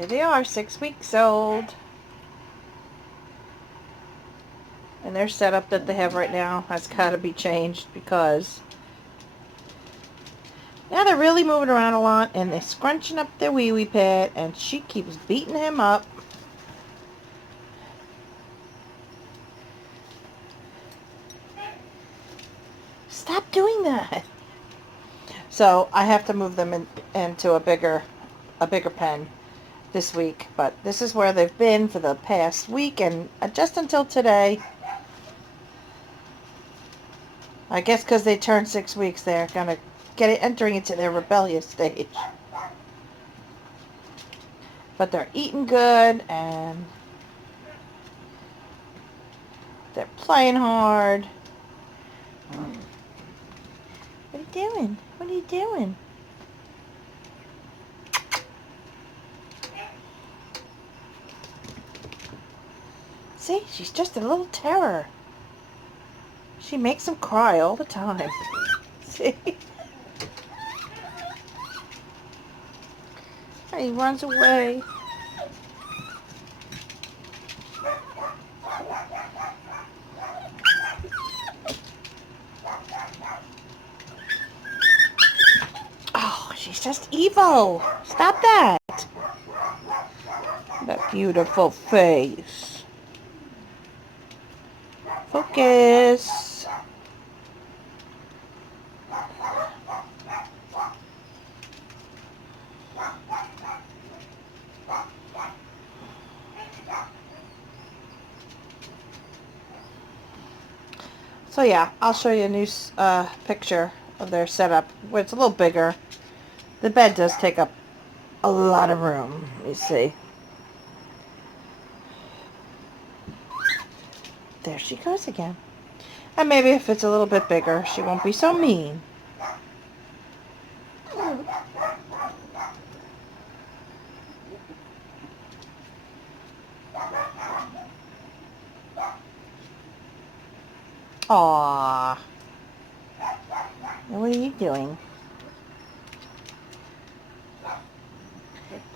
Here they are, 6 weeks old. And their setup that they have right now has got to be changed because now they're really moving around a lot and they're scrunching up their wee pad and she keeps beating him up. Stop doing that. So I have to move them into a bigger pen this week. But this is where they've been for the past week and just until today. I guess because they turned 6 weeks, they're gonna entering into their rebellious stage. But they're eating good and they're playing hard. What are you doing? What are you doing? See, she's just a little terror. She makes him cry all the time. See? And he runs away. Oh, she's just evil. Stop that. That beautiful face. Focus. So yeah, I'll show you a new picture of their setup where it's a little bigger. The bed does take up a lot of room. Let me see. There she goes again. And maybe if it's a little bit bigger, she won't be so mean. Aww. And what are you doing?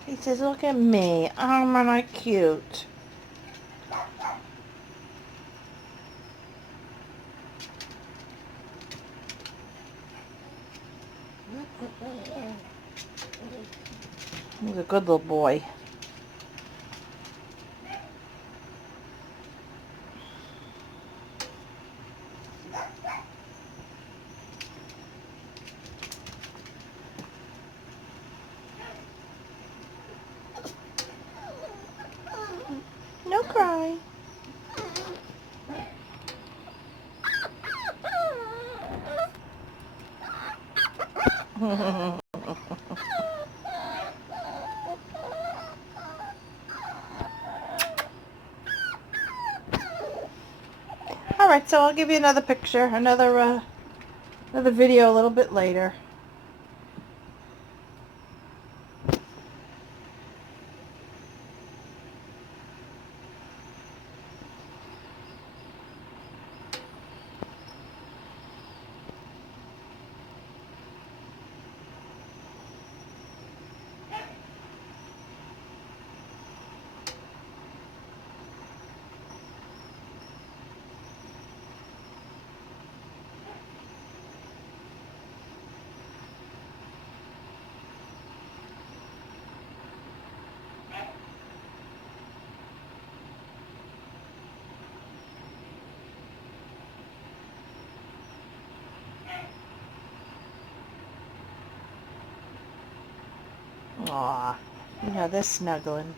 He says, look at me. Oh, am I cute? He's a good little boy. No cry. Alright, so I'll give you another picture, another video a little bit later. Aw, you know, they're snuggling.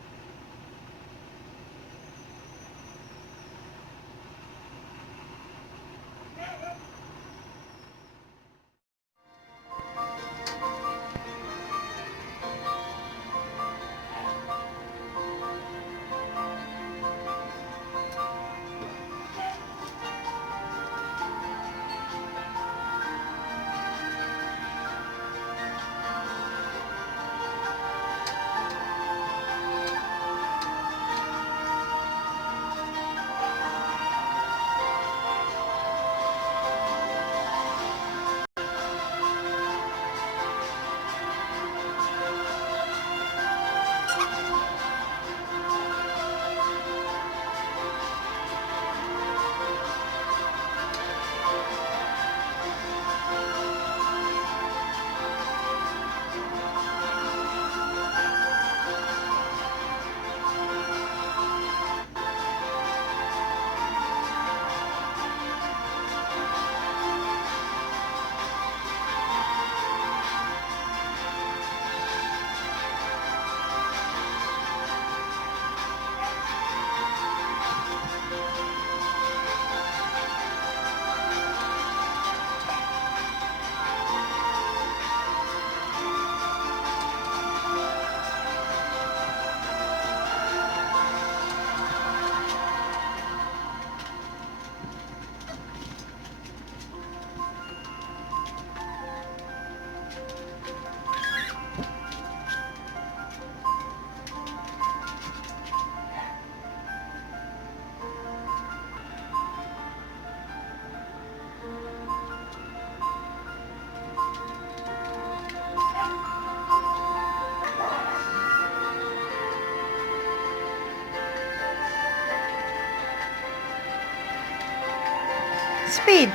Speed.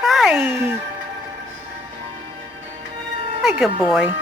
Hi. Hi, good boy.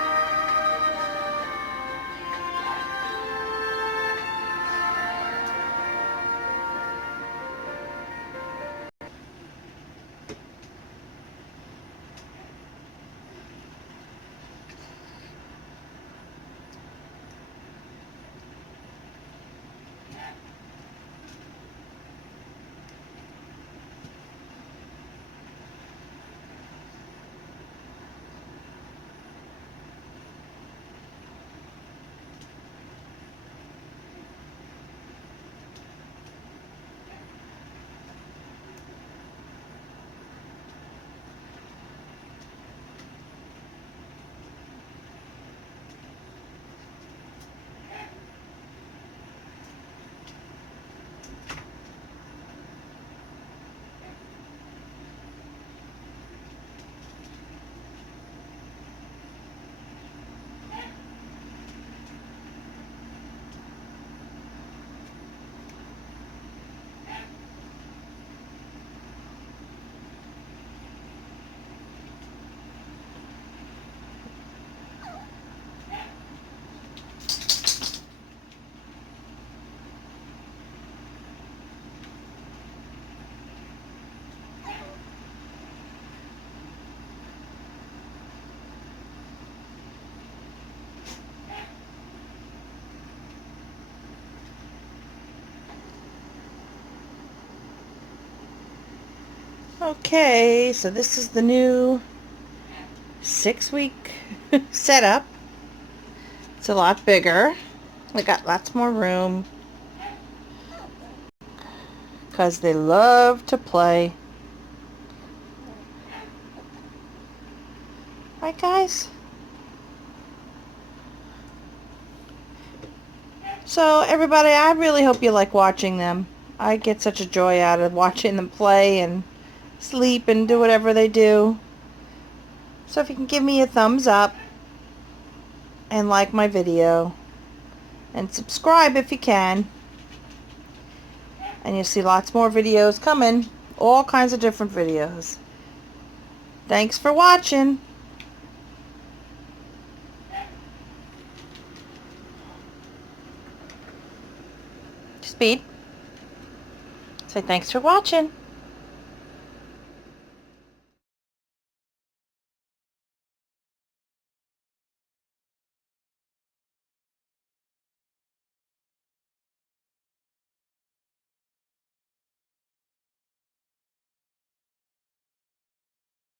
Okay, so this is the new 6-week setup. It's a lot bigger. We got lots more room because they love to play. Right, guys? So, everybody, I really hope you like watching them. I get such a joy out of watching them play and sleep and do whatever they do. So if you can give me a thumbs up and like my video and subscribe if you can, and you'll see lots more videos coming, all kinds of different videos. Thanks for watching. Speed. Say thanks for watching.